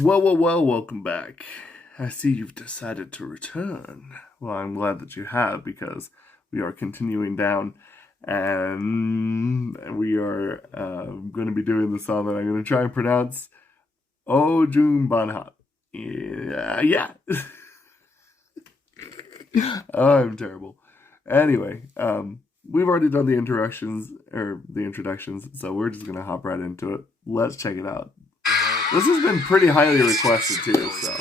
Well, welcome back. I see you've decided to return. Well, I'm glad that you have because we are continuing down and we are going to be doing the song that I'm going to try and pronounce. Oh, Jung Bon. Yeah. Oh, I'm terrible. Anyway, we've already done the introductions, so we're just going to hop right into it. Let's check it out. This has been pretty highly requested too, so.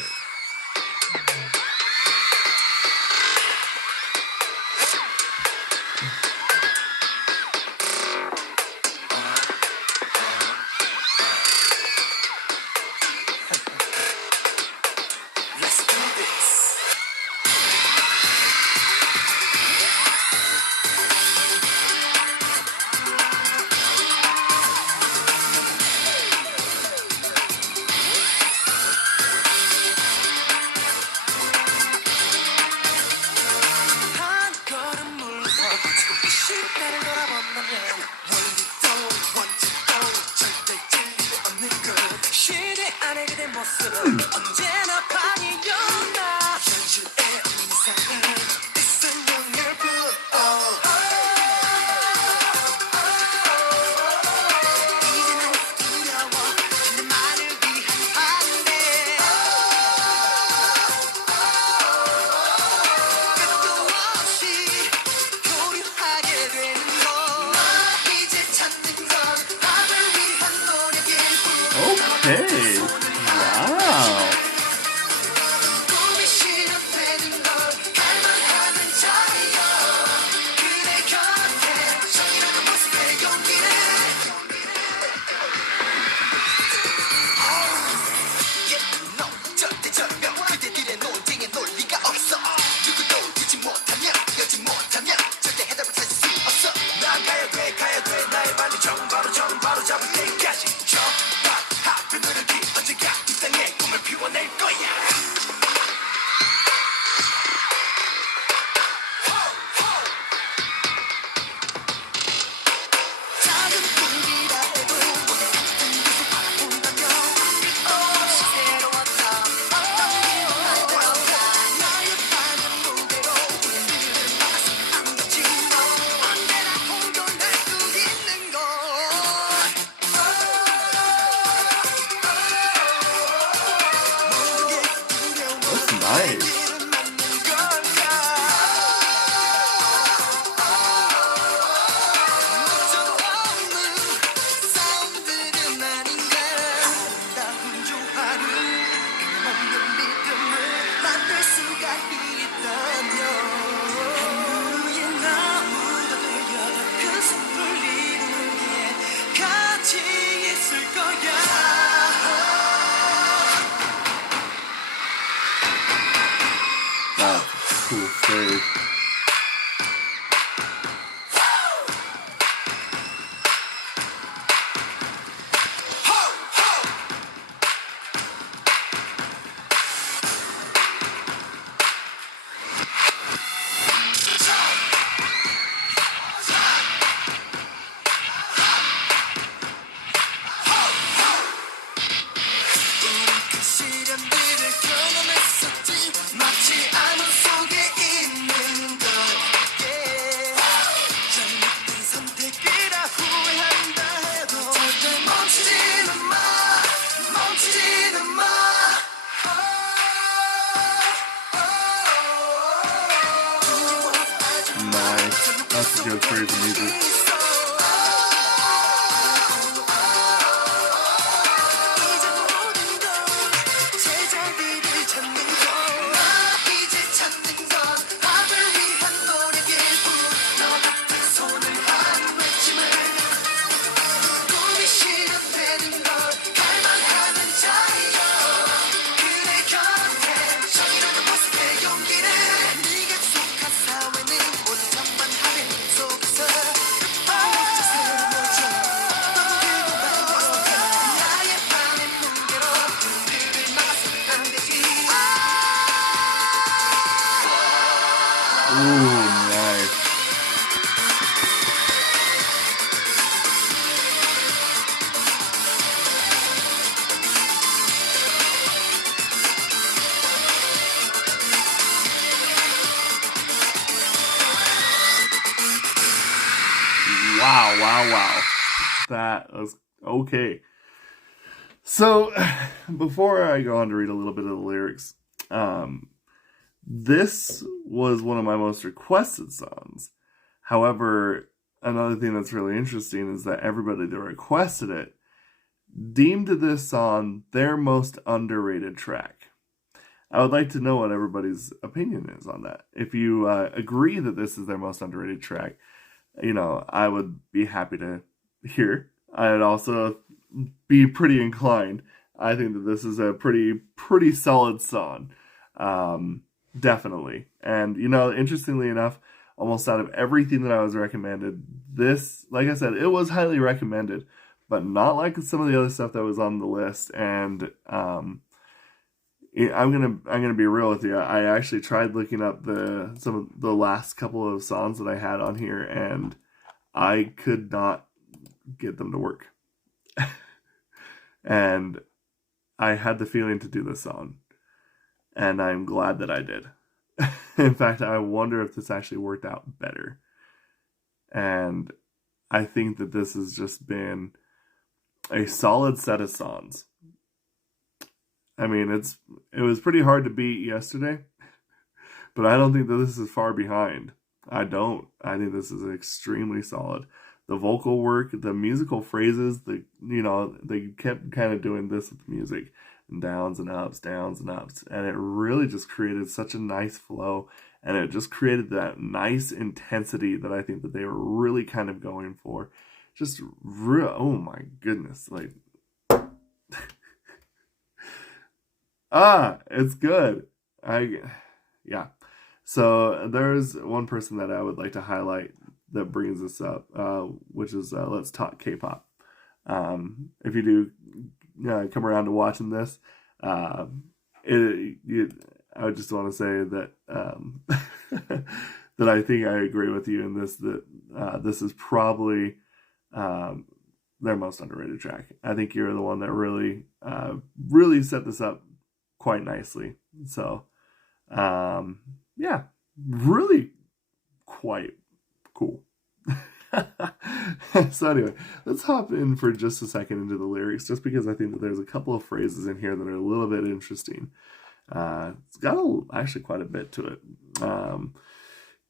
Okay. Wow. Nice. Cool phrase. Nice. That's a good phrase of music. Ooh, nice. Wow. That was okay. So, before I go on to read a little bit of the lyrics, this was one of my most requested songs. However, another thing that's really interesting is that everybody that requested it deemed this song their most underrated track. I would like to know what everybody's opinion is on that. If you agree that this is their most underrated track, I would be happy to hear. I'd also be pretty inclined. I think that this is a pretty solid song. Definitely. And, interestingly enough, almost out of everything that I was recommended, this, like I said, it was highly recommended, but not like some of the other stuff that was on the list. And I'm gonna be real with you. I actually tried looking up some of the last couple of songs that I had on here, and I could not get them to work. And I had the feeling to do this song, and I'm glad that I did. In fact, I wonder if this actually worked out better. And I think that this has just been a solid set of songs. I mean, it was pretty hard to beat yesterday, but I don't think that this is far behind. I don't. I think this is extremely solid. The vocal work, the musical phrases, they kept kind of doing this with the music, and downs and ups, and it really just created such a nice flow, and it just created that nice intensity that I think that they were really kind of going for. Just real, oh my goodness, like, it's good. Yeah. So there's one person that I would like to highlight that brings this up, which is Let's Talk K-Pop. If you do come around to watching this, I would just want to say that that I think I agree with you in this, that this is probably their most underrated track. I think you're the one that really set this up quite nicely. So, yeah, really quite cool. So anyway, let's hop in for just a second into the lyrics, just because I think that there's a couple of phrases in here that are a little bit interesting. It's got actually quite a bit to it.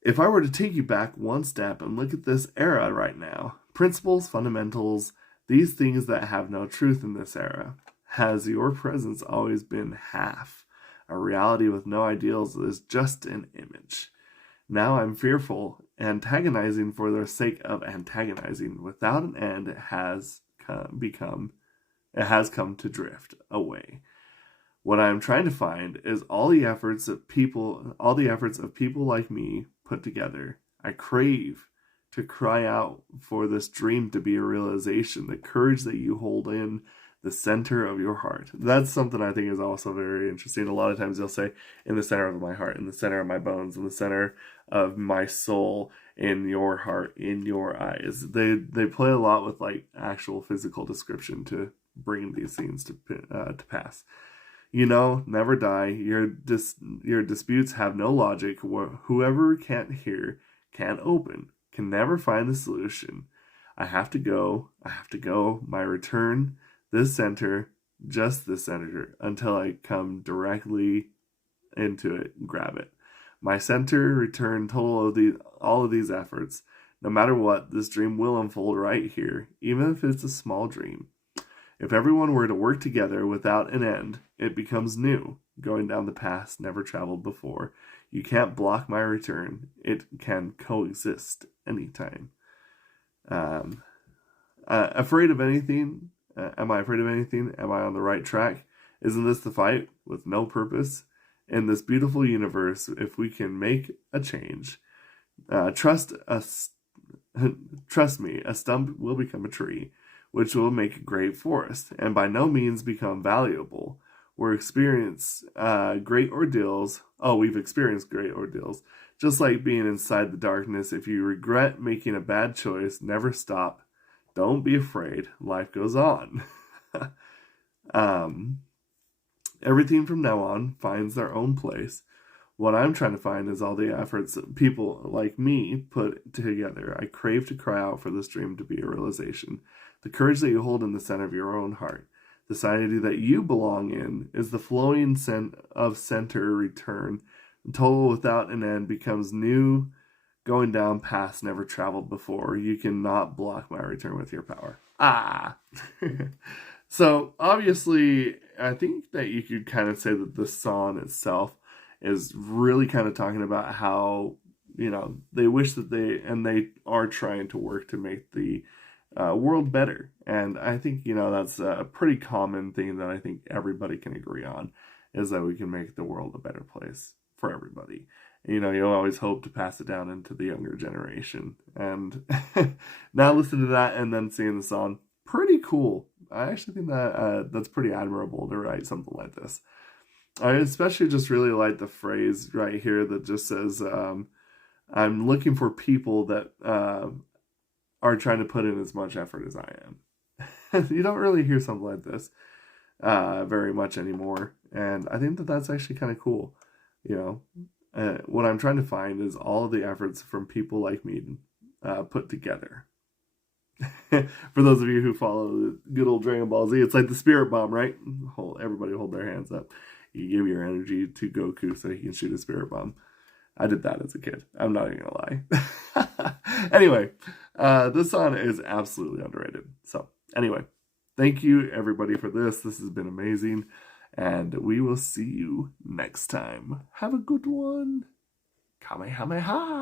If I were to take you back one step and look at this era right now, principles, fundamentals, these things that have no truth in this era, has your presence always been half? A reality with no ideals is just an image. Now I'm fearful, antagonizing for the sake of antagonizing, without an end, it has come to drift away. What I am trying to find is all the efforts of people like me put together. I crave to cry out for this dream to be a realization, the courage that you hold in the center of your heart. That's something I think is also very interesting. A lot of times they'll say, in the center of my heart, in the center of my bones, in the center of my soul, in your heart, in your eyes. They play a lot with like actual physical description to bring these scenes to pass. Never die. Your disputes have no logic. Whoever can't hear, can't open, can never find the solution. I have to go. My return, this center, just this center, until I come directly into it and grab it. My center, return, total of all of these efforts. No matter what, this dream will unfold right here, even if it's a small dream. If everyone were to work together without an end, it becomes new, going down the paths never traveled before. You can't block my return. It can coexist anytime. Afraid of anything? Am I afraid of anything? Am I on the right track? Isn't this the fight with no purpose? In this beautiful universe, if we can make a change, trust me, a stump will become a tree, which will make a great forest, and by no means become valuable. We've experienced great ordeals. Just like being inside the darkness. If you regret making a bad choice, never stop. Don't be afraid. Life goes on. Everything from now on finds their own place. What I'm trying to find is all the efforts that people like me put together. I crave to cry out for this dream to be a realization. The courage that you hold in the center of your own heart. The society that you belong in is the flowing scent of center return. The total without an end becomes new, going down paths never traveled before. You cannot block my return with your power. Ah! So, obviously, I think that you could kind of say that the song itself is really kind of talking about how, they wish that they are trying to work to make the world better. And I think, that's a pretty common thing that I think everybody can agree on, is that we can make the world a better place for everybody. You always hope to pass it down into the younger generation. And now listen to that and then singing the song, pretty cool. I actually think that that's pretty admirable to write something like this. I especially just really like the phrase right here that just says, I'm looking for people that are trying to put in as much effort as I am. You don't really hear something like this very much anymore. And I think that that's actually kind of cool. What I'm trying to find is all of the efforts from people like me put together. For those of you who follow the good old Dragon Ball Z, it's like the spirit bomb, right? Everybody hold their hands up. You give your energy to Goku so he can shoot a spirit bomb. I did that as a kid. I'm not even gonna lie. Anyway, this song is absolutely underrated. So, anyway, thank you everybody for this. This has been amazing. And we will see you next time. Have a good one. Kamehameha.